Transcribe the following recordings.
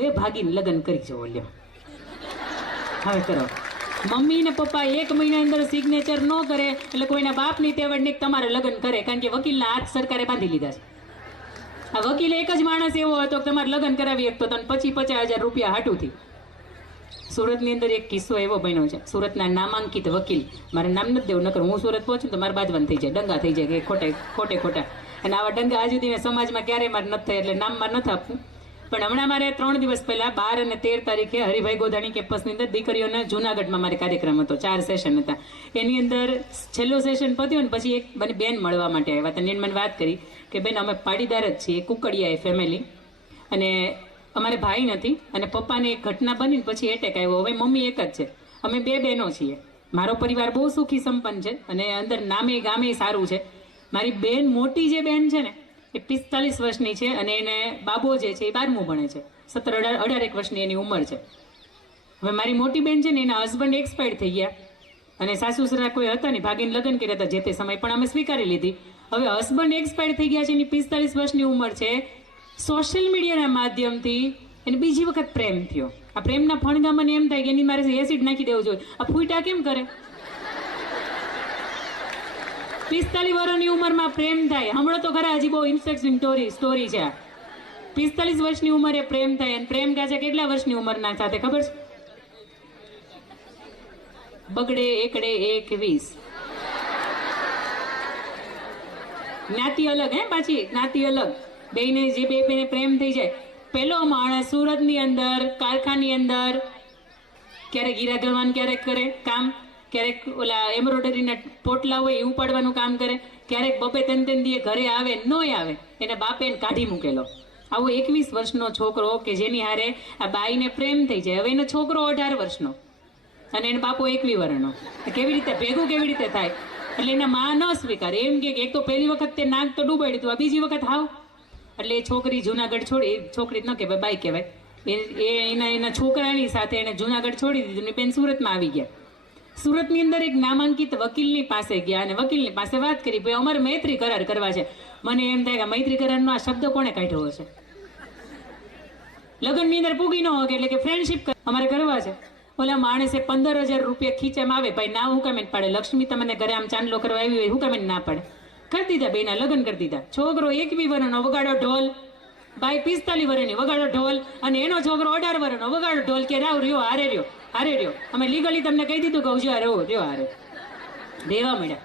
હવે ભાગીને લગ્ન કરી જવો લ્યો. હવે કરો. મમ્મી ને પપ્પા 1 મહિના અંદર સિગ્નેચર ન કરે એટલે કોઈના બાપની તેવડ નહીં તમારે લગ્ન કરે, કારણ કે વકીલના હાથ સરકારે બાંધી લીધા છે. આ વકીલ એક જ માણસ એવો હતો કે તમારે લગ્ન કરાવી શકતો તને 50,000 રૂપિયા હાટુથી. સુરતની અંદર એક કિસ્સો એવો બન્યો છે. સુરતના નામાંકિત વકીલ, મારે નામ નથી દેવું, નકર હું સુરત પહોંચું તો મારે બાજવાન થઈ જાય, દંગા થઈ જાય કે ખોટે. અને આવા દંગા આજ સુધી સમાજમાં ક્યારેય મારે નથી થાય, એટલે નામમાં નથી આપવું. પણ હમણાં મારે 3 દિવસ પહેલા 12 અને 13 તારીખે હરિભાઈ ગોધાણી કેમ્પસની અંદર દીકરીઓના જૂનાગઢમાં મારે કાર્યક્રમ હતો. 4 સેશન હતા. એની અંદર છેલ્લો સેશન પત્યો ને પછી એક મને બેન મળવા માટે આવ્યા હતા. એને મને વાત કરી કે બેન અમે પાડીદાર જ છીએ, કુકડિયા એ ફેમિલી, અને અમારે ભાઈ નથી, અને પપ્પાને એક ઘટના બની પછી એટેક આવ્યો. હવે મમ્મી એક જ છે, અમે 2 બહેનો છીએ. મારો પરિવાર બહુ સુખી સંપન્ન છે અને અંદર નામે ગામે સારું છે. મારી બેન, મોટી જે બેન છે ને એ 45 વર્ષની છે અને એને બાબો જે છે એ 12મું ભણે છે. 17-18 વર્ષની એની ઉંમર છે. હવે મારી મોટી બેન છે ને એના હસબન્ડ એક્સપાયર થઈ ગયા અને સાસુ સસરા કોઈ હતા નહીં, ભાગીને લગ્ન કર્યા હતા જે તે સમય, પણ અમે સ્વીકારી લીધી. હવે હસબન્ડ એક્સપાયર થઈ ગયા છે, એની 45 વર્ષની ઉંમર છે. સોશિયલ મીડિયાના માધ્યમથી એને બીજી વખત પ્રેમ થયો. આ પ્રેમના ફણગા મને એમ થાય કે એની મારે એસિડ નાખી દેવું જોઈએ. આ ફૂટા કેમ કરે? 45 વર્ષની ઉંમરમાં પ્રેમ થાય, હમણાં તો ખરા, હજી બહુ ઇન્ટરેસ્ટિંગ સ્ટોરી છે. 45 વર્ષની ઉંમરે પ્રેમ થાય અને પ્રેમ કાચા કેટલા વર્ષની ઉંમરના સાથે ખબર છે? બગડે એકડે 21. જ્ઞાતિ અલગ, પાછી જ્ઞાતિ અલગ. બેને જે બેને પ્રેમ થઈ જાય. પેલો માણસ સુરતની અંદર કારખાની અંદર ક્યારેક હીરા ગલવાન ક્યારેક કરે કામ, ક્યારેક ઓલા એમ્બ્રોઇડરીના પોટલા હોય એ ઉપાડવાનું કામ કરે, ક્યારેક બપે ત્રણ દીએ ઘરે આવે ન આવે, એના બાપે એને કાઢી મૂકેલો. આવો 21 વર્ષનો છોકરો કે જેની હારે આ બાઈને પ્રેમ થઈ જાય. હવે એનો છોકરો 18 વર્ષનો અને એનો બાપો 21 વર્ષનો. કેવી રીતે ભેગું કેવી રીતે થાય? એટલે એના માં ન સ્વીકારે, એમ કે એક તો પહેલી વખત તે નાક તો ડૂબાડી દીધું, આ બીજી વખત હાવ. એટલે એ છોકરી જુનાગઢ છોડી, છોકરી ન કહેવાય બાઈ કહેવાય, એના છોકરાની સાથે એને જુનાગઢ છોડી દીધું ને બેન સુરતમાં આવી ગયા. સુરતની અંદર એક નામાંકિત વકીલની પાસે ગયા અને વકીલની પાસે વાત કરી, ભાઈ અમારે મૈત્રી કરાર કરવા છે. મને એમ થાય કે મૈત્રી કરારનો આ શબ્દ કોણે કાઢ્યો હશે? લગ્નની અંદર પૂગી ન હોય એટલે કે ફ્રેન્ડશિપ અમારે કરવા છે. ઓલા માણસે 15,000 રૂપિયા ખીચામાં આવે, ભાઈ ના હું કામે પાડે, લક્ષ્મી તમને ઘરે આમ ચાંદલો કરવા આવી હોય હું કામે ના પાડે, કરી દીધા. બેના લગ્ન કરી દીધા. છોકરો 21 વર્ષનો વગાડો ઢોલ, ભાઈ 45 વર્ષની વગાડો ઢોલ, અને એનો છોકરો 18 વર્ષનો વગાડો ઢોલ કે રાવ રહ્યો હારે રહ્યો. અમે લીગલી તમને કહી દીધું કે ઉજવા રહ્યો હારે દેવા મળ્યા.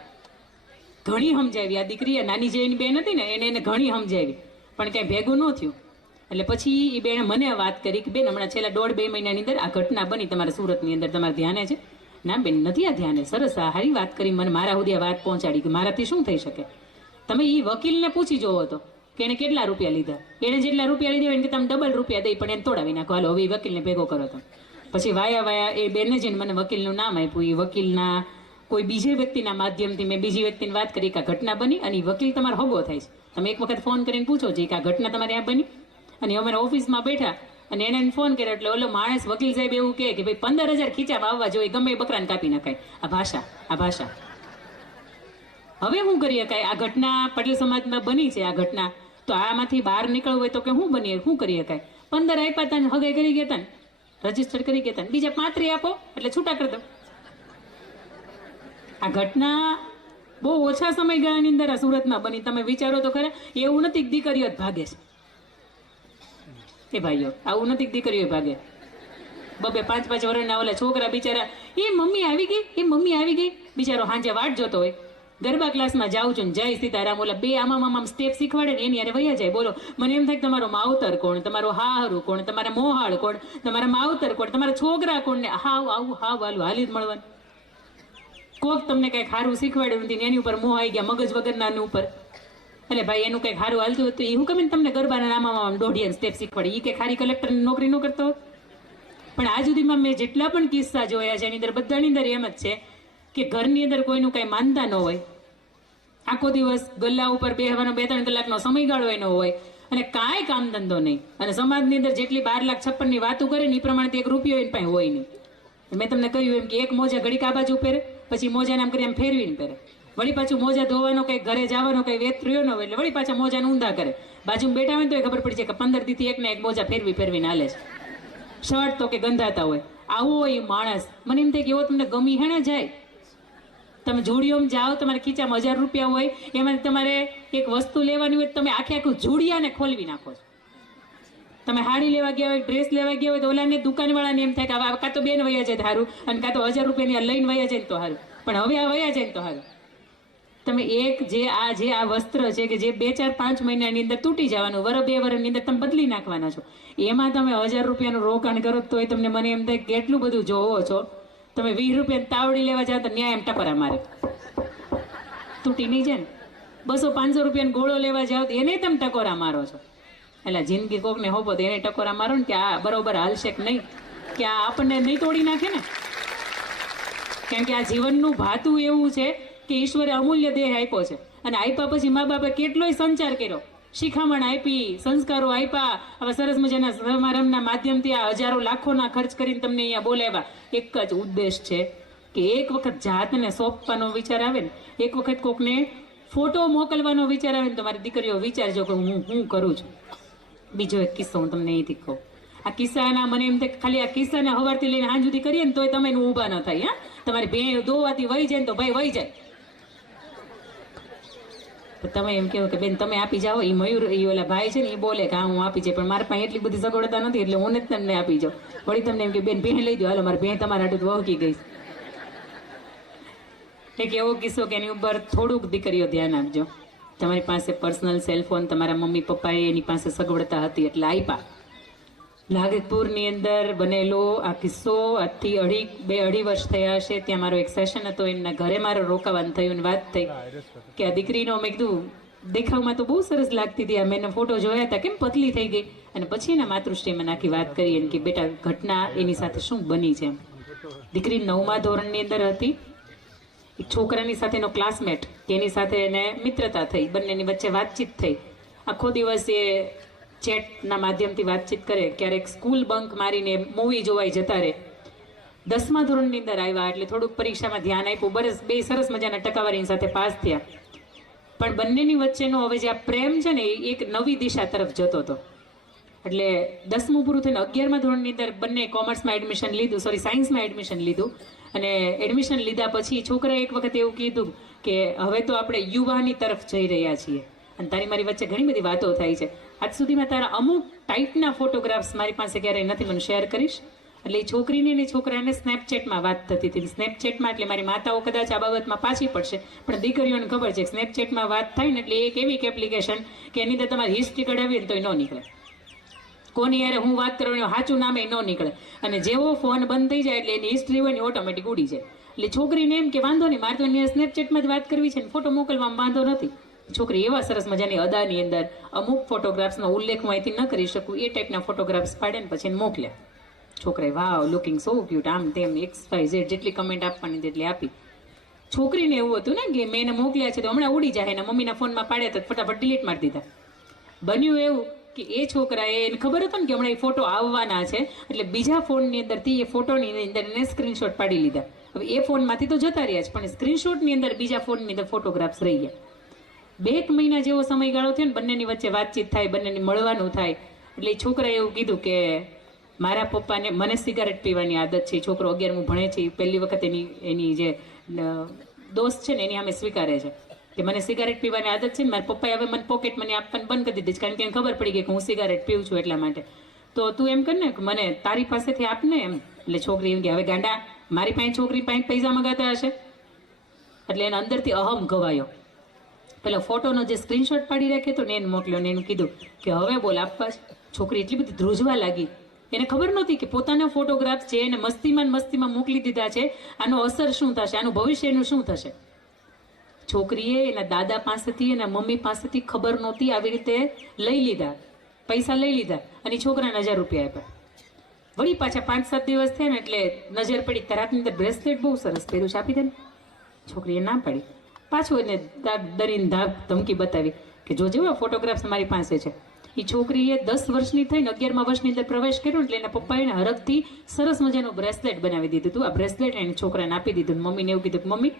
ઘણી સમજાવી આ દીકરી, નાની જે એની બેન હતી ને એને ઘણી સમજાવી, પણ ક્યાંય ભેગું ન થયું. એટલે પછી એ બેને મને વાત કરી કે બેન હમણાં છેલ્લા 1.5-2 મહિનાની અંદર આ ઘટના બની તમારા સુરતની અંદર, તમારે ધ્યાને છે? ના બેન નથી આ ધ્યાને. સરસ, આ હારી વાત કરી, મને મારા સુધી વાત પહોંચાડી કે મારાથી શું થઈ શકે. તમે એ વકીલને પૂછી જોવો હતો કે એને કેટલા રૂપિયા લીધા, એને જેટલા રૂપિયા લીધા હોય કે તમે ડબલ રૂપિયા દઈ પણ એને તોડાવી નાખો, હાલો હવે એ વકીલને ભેગો કરો. તો પછી વાયા એ બેને જઈને મને વકીલનું નામ આપ્યું. એ વકીલના કોઈ બીજે વ્યક્તિના માધ્યમથી મેં બીજી વ્યક્તિને વાત કરી કે આ ઘટના બની અને એ વકીલ તમારો હગો થાય છે. તમે એક વખત ફોન કરીને પૂછો છે કે આ ઘટના તમારે ત્યાં બની. અને અમારા ઓફિસમાં બેઠા અને એને ફોન કર્યો એટલે ઓલો માણસ વકીલ સાહેબ એવું કહે કે ભાઈ 15,000 ખીચામાં આવવા જોઈએ, ગમે એ બકરાને કાપી નખાય. આ ભાષા હવે શું કરી શકાય? આ ઘટના પટેલ સમાજમાં બની છે. આ ઘટના તો આમાંથી બહાર નીકળવું હોય તો કે શું બનીએ, શું કરી શકાય? 15 આપ્યા હતા, હગાઈ કરી ગયા હતા, રજીસ્ટર કરી ગયા હતા, બીજા 35 આપો એટલે છૂટા કરી દો. આ ઘટના બહુ ઓછા સમયગાળાની અંદર આ સુરતમાં બની. તમે વિચારો તો ખરા, એવું નથી કે દીકરીઓ જ ભાગે છે. એ ભાઈઓ આવું નથી દીકરીઓ ભાગે. 2-5 વર્ષના ઓલા છોકરા બિચારા એ મમ્મી આવી ગઈ, બિચારો હાંજે વાટ જોતો હોય. ગરબા ક્લાસમાં જાઉં છું, જય સીતારામ, ઓલા 2 આમામ સ્ટેપ શીખવાડે ને એની અરે વૈયા જાય. બોલો, મને એમ થાય તમારો માવતર કોણ, તમારો હારું કોણ, તમારા મોહાળ કોણ, તમારા માવતર કોણ, તમારા છોકરા કોણ ને હાવ હાલું હાલી જ મળવાનું. કોક તમને કઈક સારું શીખવાડ્યું નથી એની ઉપર મોહ આવી ગયા મગજ વગરના ઉપર. એટલે ભાઈ એનું કંઈક સારું હાલતું હતું, એવું કેમ તમને ગરબાના નામામાં દોઢિયા સ્ટેપ શીખવાડે, એ કંઈક સારી કલેક્ટરની નોકરી ન કરતો. પણ આ સુધીમાં મેં જેટલા પણ કિસ્સા જોયા છે એની અંદર બધાની અંદર એમ જ છે કે ઘરની અંદર કોઈનું કંઈ માનતા ન હોય, આખો દિવસ ગલ્લા ઉપર બેહવાનો 2-3 કલાકનો સમયગાળો એનો હોય અને કાંઈ કામ ધંધો નહીં, અને સમાજની અંદર જેટલી 12,56,000ની વાતો કરે ને એ પ્રમાણે 1 રૂપિયો એની પાસે હોય નહીં. મેં તમને કહ્યું એમ કે એક મોજા ઘડીક આ બાજુ પહેરે, પછી મોજાને આમ કરી આમ ફેરવીને પહેરે, વળી પાછું મોજા ધોવાનો કંઈ ઘરે જવાનો કંઈ વેત રહ્યો ન હોય એટલે વળી પાછા મોજાને ઊંધા કરે. બાજુમાં બેઠા હોય તો ખબર પડી છે કે 15 દીથી એકને એક મોજા ફેરવીને હાલે છે. શર્ટ તો કે ગંધાતા હોય. આવો એ માણસ મને એમ થાય કે એવો તમને ગમી હે ને જાય. તમે જોડિયોમાં જાઓ, તમારે ખીચામાં 1000 રૂપિયા હોય, એમાં તમારે એક વસ્તુ લેવાની હોય, તમે આખે આખું જોડિયાને ખોલવી નાખો છો. તમે હાડી લેવા ગયા હોય, ડ્રેસ લેવા ગયા હોય તો ઓલાને દુકાનવાળાને એમ થાય કે હવે કાં તો બેન વયા જાય સારું, અને કાં તો 1000 રૂપિયાની લઈને વયા જાય તો સારું, પણ હવે આ વયા જાય તો સારું. તમે એક જે આ વસ્ત્ર છે કે જે 2, 4, 5 મહિનાની અંદર તૂટી જવાનું, વર 2 વર્ષની અંદર તમે બદલી નાખવાના છો, એમાં તમે 1000 રૂપિયાનું રોકાણ કરો તોય તમને મને એમ થાય કેટલું બધું જોવો છો. તમે 20 રૂપિયાની તાવડી લેવા જાઓ તો ન્યાય એમ ટપરા મારે, તૂટી નહીં જાય ને. 200, 500 રૂપિયાનો ગોળો લેવા જાઓ તો એને તમે ટકોરા મારો છો. એટલે જિંદગી કોકને હોપો તો એને ટકોરા મારો ને કે આ બરોબર હાલશે કે નહીં, કે આ આપણને નહીં તોડી નાખે ને. કેમ કે આ જીવનનું ભાતું એવું છે કે ઈશ્વરે અમૂલ્ય દેહ આપ્યો છે, અને આપ્યા પછી મા બાપે કેટલોય સંચાર કર્યો, શિખામણ આપી, સંસ્કારો આપ્યા. હવે સરસ મજાના સમારંભના માધ્યમથી આ હજારો લાખોના ખર્ચ કરીને તમને અહીંયા બોલાવ્યા. એક જ ઉદ્દેશ છે કે એક વખત જાતને સોંપવાનો વિચાર આવે ને, એક વખત કોકને ફોટો મોકલવાનો વિચાર આવે ને, તો મારી દીકરીઓ વિચારજો કે હું કરું છું. બીજો એક કિસ્સો હું તમને અહીંથી કહું. આ કિસ્સાના મને એમ થાય ખાલી આ કિસ્સાને સવારથી લઈને સાંજ સુધી કરીએ ને તોય તમે એનું ઊભા ન થાય. હા, તમારી બે દોવાથી વહી જાય ને તો ભાઈ વહી જાય. તમે એમ કહો કે બેન તમે આપી જાઓ, એ મયુર એ ઓલા ભાઈ છે ને એ બોલે કે હા હું આપી જાય, પણ મારા પાસે એટલી બધી સગવડતા નથી એટલે હું જ તમને આપી જાઉં. વળી તમને એમ કે બેન ભેં લઈ દો, હાલો મારી ભેં તમારા હાટું વહકી ગઈ. એક એવો કિસ્સો કે એની ઉપર થોડુંક દીકરીઓ ધ્યાન આપજો. તમારી પાસે પર્સનલ સેલફોન તમારા મમ્મી પપ્પાએ એની પાસે સગવડતા હતી એટલે આપ્યા. લાગતપુરની અંદર બનેલો આ કિસ્સો આજથી 2-2.5 વર્ષ થયા હશે. ત્યાં મારો એક સેશન હતો, એમના ઘરે મારો રોકાવાનું થયું, વાત થઈ કે આ દીકરીનો મેં કીધું દેખાવમાં તો બહુ સરસ લાગતી હતી, આ મેં ફોટો જોયા હતા, કેમ પતલી થઈ ગઈ. અને પછી એના માતૃશ્રીમાં નાખી વાત કરી કે બેટા ઘટના એની સાથે શું બની છે. દીકરી 9મા ધોરણની અંદર હતી. એક છોકરાની સાથેનો ક્લાસમેટ કે એની સાથે એને મિત્રતા થઈ, બંનેની વચ્ચે વાતચીત થઈ. આખો દિવસ એ ચેટના માધ્યમથી વાતચીત કરે, ક્યારેક સ્કૂલ બંક મારીને મૂવી જોવાઈ જતા રહે. 10મા ધોરણની અંદર આવ્યા એટલે થોડુંક પરીક્ષામાં ધ્યાન આપ્યું, બે સરસ મજાના ટકાવારીની સાથે પાસ થયા. પણ બંનેની વચ્ચેનો હવે જે આ પ્રેમ છે ને એ એક નવી દિશા તરફ જતો હતો. એટલે 10મું પૂરું થઈને 11મા ધોરણની અંદર બંને કોમર્સમાં એડમિશન લીધું, સાયન્સમાં એડમિશન લીધું. અને એડમિશન લીધા પછી છોકરાએ એક વખત એવું કીધું કે હવે તો આપણે યુવાની તરફ જઈ રહ્યા છીએ અને તારી મારી વચ્ચે ઘણી બધી વાતો થાય છે. આજ સુધીમાં તારા અમુક ટાઈપના ફોટોગ્રાફ્સ મારી પાસે ક્યારેય નથી, મને શેર કરીશ. એટલે એ છોકરીને અને છોકરાને સ્નેપચેટમાં વાત થતી હતી. સ્નેપચેટમાં એટલે મારી માતાઓ કદાચ આ બાબતમાં પાછી પડશે, પણ દીકરીઓને ખબર છે સ્નેપચેટમાં વાત થાય ને એટલે એક એવી એપ્લિકેશન કે એની અંદર તમારી હિસ્ટ્રી કઢાવીએ ને તો ન નીકળે. કોની યારે હું વાત કરું એનું સાચું નામે ન નીકળે. અને જેવો ફોન બંધ થઈ જાય એટલે એની હિસ્ટ્રી હોય ને ઓટોમેટિક ઉડી જાય. એટલે છોકરીને એમ કે વાંધો નહીં, મારે તો એને સ્નેપચેટમાં જ વાત કરવી છે ને ફોટો મોકલવામાં વાંધો નથી. છોકરી એવા સરસ મજાની અદાની અંદર અમુક ફોટોગ્રાફ્સનો ઉલ્લેખ હું અહીંથી ન કરી શકું એ ટાઈપના ફોટોગ્રાફ્સ પાડે ને પછી એને મોકલ્યા. છોકરાએ વાવ લુકિંગ સો ક્યુટ, આમ તેમ XYZ જેટલી કમેન્ટ આપવાની તેટલી આપી. છોકરીને એવું હતું ને કે મેં એને મોકલ્યા છે તો હમણાં ઉડી જાય, એના મમ્મીના ફોનમાં પાડ્યા તો ફટાફટ ડિલીટ મારી દીધા. બન્યું એવું કે એ છોકરાએ એને ખબર હતો ને કે હમણાં એ ફોટો આવવાના છે એટલે બીજા ફોનની અંદરથી એ ફોટોની અંદર એને સ્ક્રીનશોટ પાડી લીધા. હવે એ ફોનમાંથી તો જતા રહ્યા છે પણ સ્ક્રીનશોટની અંદર બીજા ફોનની અંદર ફોટોગ્રાફ્સ રહી ગયા. 2 મહિના જેવો સમયગાળો થયો ને બંનેની વચ્ચે વાતચીત થાય, બંનેની મળવાનું થાય. એટલે એ છોકરાએ એવું કીધું કે મારા પપ્પાને મને સિગારેટ પીવાની આદત છે. છોકરો 11મું ભણે છે, પહેલી વખત એની જે દોસ્ત છે ને એની સામે સ્વીકારે છે કે મને સિગારેટ પીવાની આદત છે ને મારા પપ્પાએ હવે મને પોકેટ મની આપવાનું બંધ કરી દીધી કારણ કે એને ખબર પડી ગઈ કે હું સિગારેટ પીવું છું એટલા માટે. તો તું એમ કર ને કે મને તારી પાસેથી આપને એમ. એટલે છોકરી એમ કે હવે ગાંડા મારી પાસે છોકરી પાસે પૈસા મગાતા હશે. એટલે એને અંદરથી અહમ ગવાયો. પેલા ફોટોનો જે સ્ક્રીનશોટ પાડી રાખ્યો તો ને એને મોકલ્યો ને એનું કીધું કે હવે બોલ આપવા. છોકરી એટલી બધી ધ્રુજવા લાગી, એને ખબર નહોતી કે પોતાના ફોટોગ્રાફ છે એને મસ્તીમાં મોકલી દીધા છે, આનો અસર શું થશે, આનું ભવિષ્યનું શું થશે. છોકરીએ એના દાદા પાસેથી એના મમ્મી પાસેથી ખબર નહોતી આવી રીતે લઈ લીધા, પૈસા લઈ લીધા અને છોકરાને 1000 રૂપિયા આપ્યા. વળી પાછા 5-7 દિવસ થયા ને એટલે નજર પડી તારાની અંદર બ્રેસલેટ બહુ સરસ પહેર્યું છે, આપી દે ને. છોકરીએ ના પાડી. પાછું એને દરીને ધમકી બતાવી કે જો જેવા ફોટોગ્રાફ્સ મારી પાસે છે. એ છોકરીએ 10 વર્ષની થઈને 11મા વર્ષની અંદર પ્રવેશ કર્યો એટલે એના પપ્પાએ હરખથી સરસ મજાનું બ્રેસલેટ બનાવી દીધું હતું. આ બ્રેસલેટ એને છોકરાને આપી દીધું. મમ્મીને એવું કીધું કે મમ્મી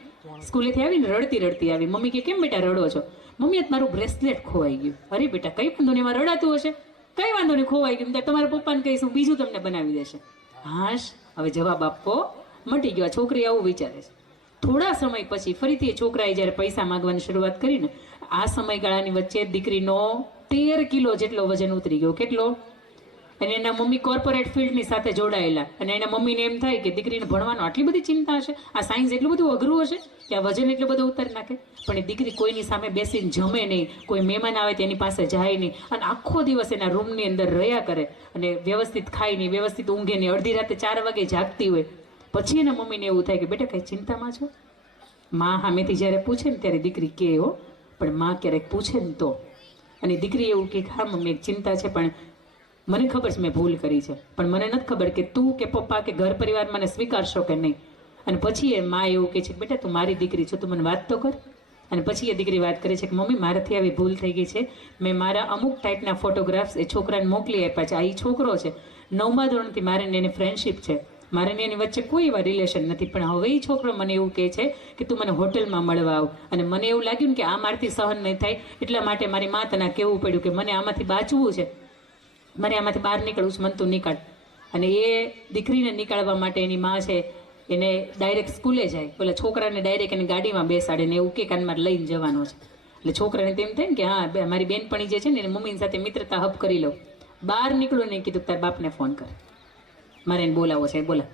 સ્કૂલેથી આવીને રડતી આવી. મમ્મી કે કેમ બેટા રડો છો? મમ્મી મારું બ્રેસલેટ ખોવાઈ ગયું. અરે બેટા કઈ વાંધો નહીં, એમાં રડાતું હશે. કઈ વાંધો નહીં, ખોવાઈ ગયું ત્યારે તમારા પપ્પાને કહીશું, બીજું તમને બનાવી દેશે. હાશ, હવે જવાબ આપવો મટી ગયો. છોકરી આવું વિચારે છે. થોડા સમય પછી ફરીથી એ છોકરાએ જ્યારે પૈસા માંગવાની શરૂઆત કરીને આ સમયગાળાની વચ્ચે દીકરીનો 13 કિલો જેટલો વજન ઉતરી ગયો. કેટલો? અને એના મમ્મી કોર્પોરેટ ફિલ્ડની સાથે જોડાયેલા, અને એના મમ્મીને એમ થાય કે દીકરીને ભણવાનો આટલી બધી ચિંતા હશે, આ સાયન્સ એટલું બધું અઘરું હશે કે આ વજન એટલું બધું ઉતારી નાખે. પણ એ દીકરી કોઈની સામે બેસીને જમે નહીં, કોઈ મહેમાન આવે તેની પાસે જાય નહીં, અને આખો દિવસ એના રૂમની અંદર રહ્યા કરે, અને વ્યવસ્થિત ખાય નહીં, વ્યવસ્થિત ઊંઘે નહીં, અડધી રાતે 4 વાગે જાગતી હોય. પછી એના મમ્મીને એવું થાય કે બેટા કઈ ચિંતામાં છો? માં સામેથી જ્યારે પૂછે ને ત્યારે દીકરી કહે હો, પણ માં ક્યારેક પૂછે ને તો, અને દીકરી એવું કે હા મમ્મી એક ચિંતા છે, પણ મને ખબર છે મેં ભૂલ કરી છે, પણ મને નથી ખબર કે તું કે પપ્પા કે ઘર પરિવાર મને સ્વીકારશો કે નહીં. અને પછી એ માં એવું કહે છે કે બેટા તું મારી દીકરી છો, તું મને વાત તો કર. અને પછી એ દીકરી વાત કરે છે કે મમ્મી મારાથી આવી ભૂલ થઈ ગઈ છે, મેં મારા અમુક ટાઈપના ફોટોગ્રાફ્સ એ છોકરાને મોકલી આપ્યા છે. આ એ છોકરો છે, 9મા ધોરણથી મારે એની ફ્રેન્ડશિપ છે, મારે એની વચ્ચે કોઈ એવા રિલેશન નથી, પણ હવે એ છોકરો મને એવું કહે છે કે તું મને હોટલમાં મળવા આવ. અને મને એવું લાગ્યું ને કે આ મારથી સહન નહીં થાય, એટલા માટે મારી મા તને કહેવું પડ્યું કે મને આમાંથી બાચવું છે, મને આમાંથી બહાર નીકળવું છે, મને તું નીકાળ. અને એ દીકરીને નીકાળવા માટે એની માં છે એને ડાયરેક્ટ સ્કૂલે જાય, પેલા છોકરાને ડાયરેક્ટ એને ગાડીમાં બેસાડે ને એવું કે કાનમાં લઈને જવાનો છે. એટલે છોકરાને તેમ થાય ને કે હા મારી બેનપણી જે છે ને એને મમ્મીની સાથે મિત્રતા હબ કરી લો. બહાર નીકળું નહીં, કીધું તાર બાપને ફોન કર, મારે એને બોલાવો છે. બોલા,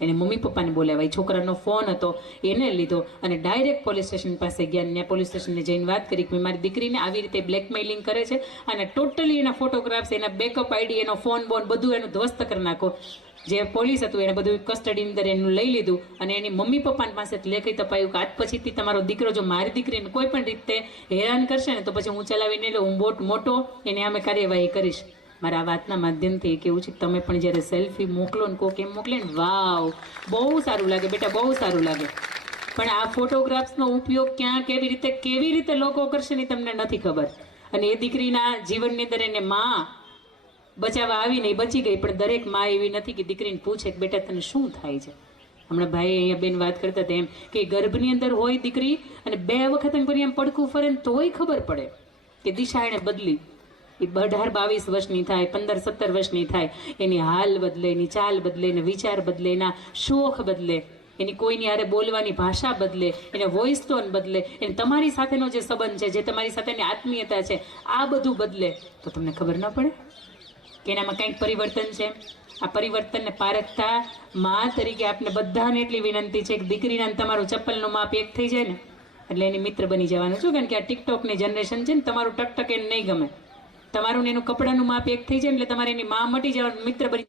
એને મમ્મી પપ્પાને બોલાવાય. છોકરાનો ફોન હતો એને લીધો અને ડાયરેક્ટ પોલીસ સ્ટેશન પાસે ગયા. ત્યાં પોલીસ સ્ટેશનને જઈને વાત કરી કે મારી દીકરીને આવી રીતે બ્લેકમેલિંગ કરે છે, અને ટોટલી એના ફોટોગ્રાફ્સ, એના બેકઅપ આઈડી, એનો ફોન બોન બધું એનું ધ્વસ્ત કરી નાખો. જે પોલીસ હતું એને બધું કસ્ટડી અંદર એનું લઈ લીધું, અને એની મમ્મી પપ્પાની પાસે લેખી તપાયું કે આજ પછીથી તમારો દીકરો જો મારી દીકરીને કોઈ પણ રીતે હેરાન કરશે ને તો પછી હું ચલાવીને હું મોટો એને અમે કાર્યવાહી કરીશ. મારા વાતના માધ્યમથી કેવું છે કે તમે પણ જ્યારે સેલ્ફી મોકલો ને કોઈ કેમ મોકલે ને, વાવ બહુ સારું લાગે બેટા, બહુ સારું લાગે. પણ આ ફોટોગ્રાફ્સનો ઉપયોગ ક્યાં કેવી રીતે લોકો કરશે ને તમને નથી ખબર. અને એ દીકરીના જીવનની અંદર એને માં બચાવવા આવીને બચી ગઈ, પણ દરેક માં એવી નથી કે દીકરીને પૂછે કે બેટા તને શું થાય છે. હમણાં ભાઈ અહીંયા બેન વાત કરતા હતા એમ કે ગર્ભની અંદર હોય દીકરી અને 2 વખત એમ પડખું ફરે ને તોય ખબર પડે કે દિશા એને બદલી. એ 18-22 વર્ષની થાય, 15-17 વર્ષની થાય, એની હાલ બદલે, એની ચાલ બદલે, એના વિચાર બદલે, એના શોખ બદલે, એની કોઈની હારે બોલવાની ભાષા બદલે, એના વોઇસ ટોન બદલે, એને તમારી સાથેનો જે સંબંધ છે, જે તમારી સાથેની આત્મીયતા છે, આ બધું બદલે તો તમને ખબર ન પડે કે એનામાં કંઈક પરિવર્તન છે. આ પરિવર્તનને પારખતા મા તરીકે આપને બધાને એટલી વિનંતી છે કે દીકરીના તમારું ચપ્પલનું માપ એક થઈ જાય ને એટલે એની મિત્ર બની જવાનું છું. કારણ કે આ ટિકટોકની જનરેશન છે ને, તમારું ટકટક એને નહીં ગમે. તમારું ને એનું કપડાનું માપ એક થઈ જાય એટલે તમારે એની માં મટી જવાનું, મિત્ર બની